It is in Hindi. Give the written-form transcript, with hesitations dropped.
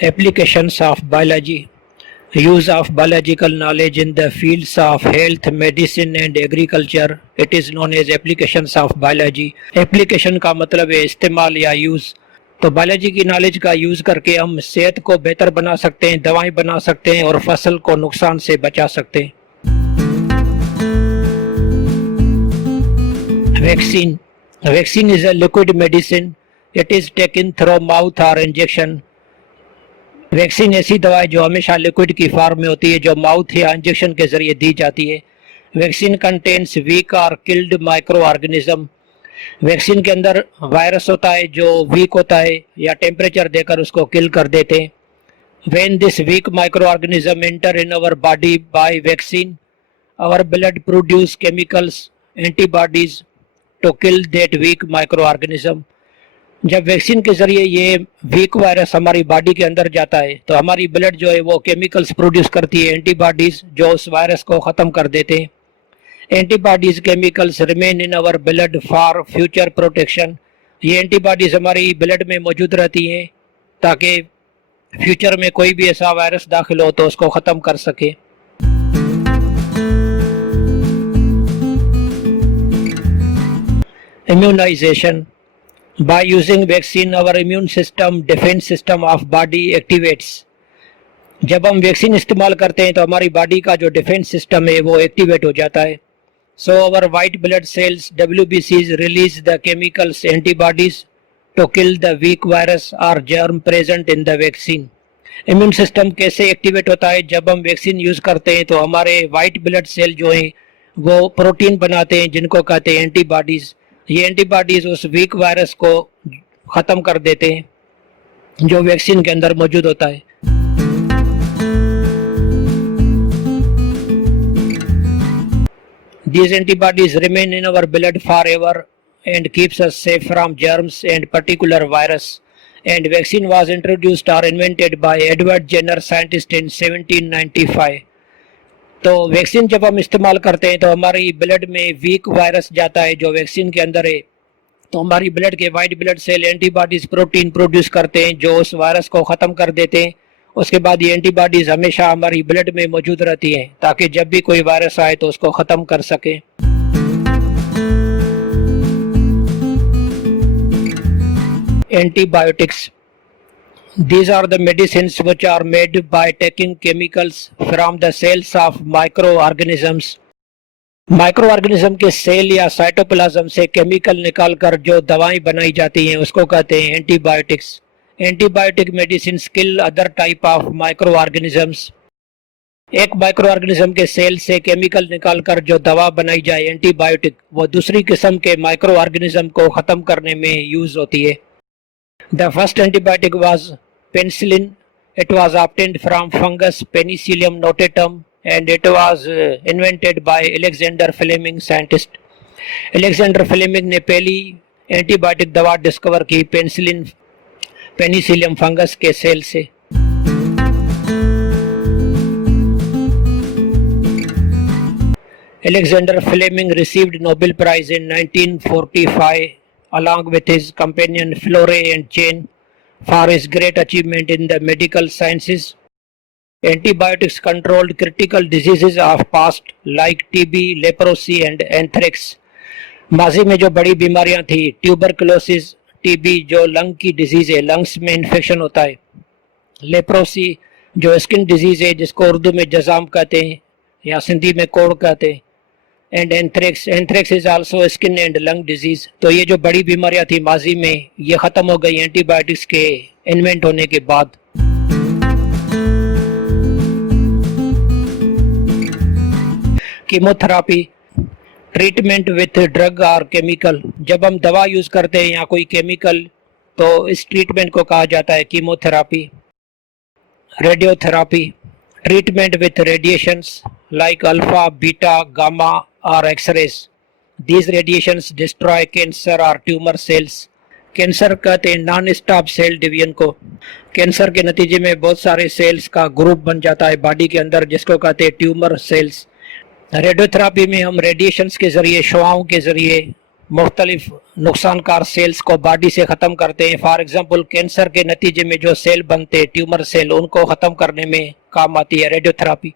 Applications of biology. Use of biological knowledge in the fields of health, medicine and agriculture. It is known as applications of biology. Application का मतलब है इस्तेमाल या यूज। तो बायोलॉजी की नॉलेज का यूज करके हम सेहत को बेहतर बना सकते हैं, दवाएं बना सकते हैं और फसल को नुकसान से बचा सकते हैं। Vaccine. Vaccine is a liquid medicine. It is taken through mouth or injection. Vaccine ऐसी दवा है जो हमेशा लिक्विड की फॉर्म में होती है, जो माउथ या इंजेक्शन के जरिए दी जाती है। वैक्सीन कंटेन्स वीक और किल्ड माइक्रो ऑर्गेनिज्म। वैक्सीन के अंदर वायरस होता है जो वीक होता है या टेम्परेचर देकर उसको किल कर देते हैं। When this weak microorganism enter in our body by vaccine, our blood produce chemicals antibodies to kill that weak microorganism. जब वैक्सीन के जरिए ये वीक वायरस हमारी बॉडी के अंदर जाता है तो हमारी ब्लड जो है वो केमिकल्स प्रोड्यूस करती है, एंटीबॉडीज, जो उस वायरस को ख़त्म कर देते हैं। Antibodies chemicals remain in our blood for future protection. ये एंटीबॉडीज हमारी ब्लड में मौजूद रहती हैं ताकि फ्यूचर में कोई भी ऐसा वायरस दाखिल हो तो उसको ख़त्म कर सके। Immunisation. By using vaccine, our immune system, defense system of body activates. जब हम वैक्सीन इस्तेमाल करते हैं तो हमारी बॉडी का जो डिफेंस सिस्टम है वो एक्टिवेट हो जाता है। So our white blood cells WBCs release the chemicals antibodies to kill the weak virus or germ present in the vaccine. Immune system कैसे एक्टिवेट होता है? जब हम वैक्सीन यूज करते हैं तो हमारे वाइट ब्लड सेल जो हैं वो प्रोटीन बनाते हैं जिनको कहते हैं एंटीबॉडीज। ये एंटीबॉडीज उस वीक वायरस को ख़त्म कर देते हैं जो वैक्सीन के अंदर मौजूद होता है। These antibodies remain in our blood forever and keeps us safe from germs and particular virus. And vaccine was introduced or invented by Edward Jenner, scientist in 1795. तो वैक्सीन जब हम इस्तेमाल करते हैं तो हमारी ब्लड में वीक वायरस जाता है जो वैक्सीन के अंदर है, तो हमारी ब्लड के white blood cell antibodies protein produce करते हैं जो उस वायरस को ख़त्म कर देते हैं। उसके बाद ये एंटीबॉडीज हमेशा हमारी ब्लड में मौजूद रहती हैं ताकि जब भी कोई वायरस आए तो उसको ख़त्म कर सके। Antibiotics. These are the medicines which are made by taking chemicals from the cells of microorganisms. Microorganism के सेल या साइटोप्लाज्म से केमिकल निकालकर जो दवाएं बनाई जाती हैं उसको कहते हैं antibiotics. Antibiotic medicine kill other type of microorganisms. एक माइक्रोऑर्गेनिज्म के सेल से केमिकल निकालकर जो दवा बनाई जाए एंटीबायोटिक, वो दूसरी किस्म के माइक्रोऑर्गेनिज्म को ख़त्म करने में यूज होती है। The first antibiotic was penicillin. It was obtained from fungus Penicillium notatum and it was invented by Alexander Fleming, scientist. Alexander Fleming ने पहली एंटीबायोटिक दवा डिस्कवर की पेनिसिलियम फंगस के सेल से। Alexander Fleming received Nobel Prize in 1945 along with his companion Flore and Jane for his great achievement in the medical sciences. Antibiotics controlled critical diseases of past like TB, leprosy and anthrax. माजी में जो बड़ी बीमारियां थी, ट्यूबरकुलोसिस, टीबी जो लंग की डिजीज है, लंग्स में इन्फेक्शन होता है, लेप्रोसी जो स्किन डिजीज है जिसको उर्दू में जजाम कहते हैं या सिंधी में कोड़ कहते हैं, and anthrax is also skin and lung disease. तो ये जो बड़ी बीमारियां थी माजी में, ये ख़त्म हो गई एंटीबायोटिक्स के इन्वेंट होने के बाद। कीमोथेरापी. ट्रीटमेंट विथ ड्रग और केमिकल. जब हम दवा यूज करते हैं या कोई केमिकल तो इस ट्रीटमेंट को कहा जाता है chemotherapy. Radiotherapy. Treatment with radiations like alpha, beta, gamma or X-rays. These radiations destroy cancer or tumor cells. Cancer कहते हैं नॉन स्टॉप सेल डिवीजन को। कैंसर के नतीजे में बहुत सारे सेल्स का ग्रुप बन जाता है बॉडी के अंदर जिसको कहते हैं ट्यूमर सेल्स। रेडियोथेरापी में हम रेडिएशंस के जरिए, शुआओं के जरिए मुख्तलिफ नुकसानकार सेल्स को बॉडी से ख़त्म करते हैं। फॉर एग्जांपल कैंसर के नतीजे में जो सेल बनते हैं ट्यूमर सेल, उनको ख़त्म करने में काम आती है रेडियोथेरापी।